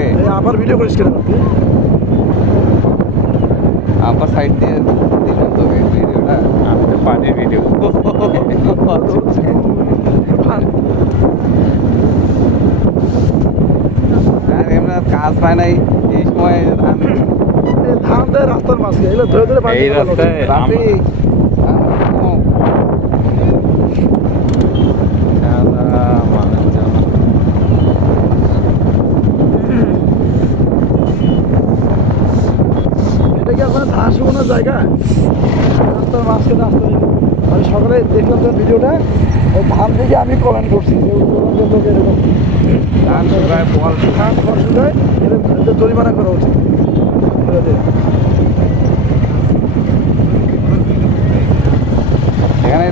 এই আবার ভিডিও করিস কেন? আপার সাইড দিয়ে দিলাম তোকে ভিডিওটা আমি তো পানির ভিডিও কাজ পায় নাই। এই সময় ধান দেয় রাস্তার মাঝে এগুলো ধরে ধরে এই রাস্তায় শুকনোর জায়গা রাস্তার মাঝখানে রাস্তা। আমি সকালে দেখলাম তোর ভিডিওটা, ওই ধান দেখে আমি কমেন্ট করছি জরিমানা করা উচিত। এখানে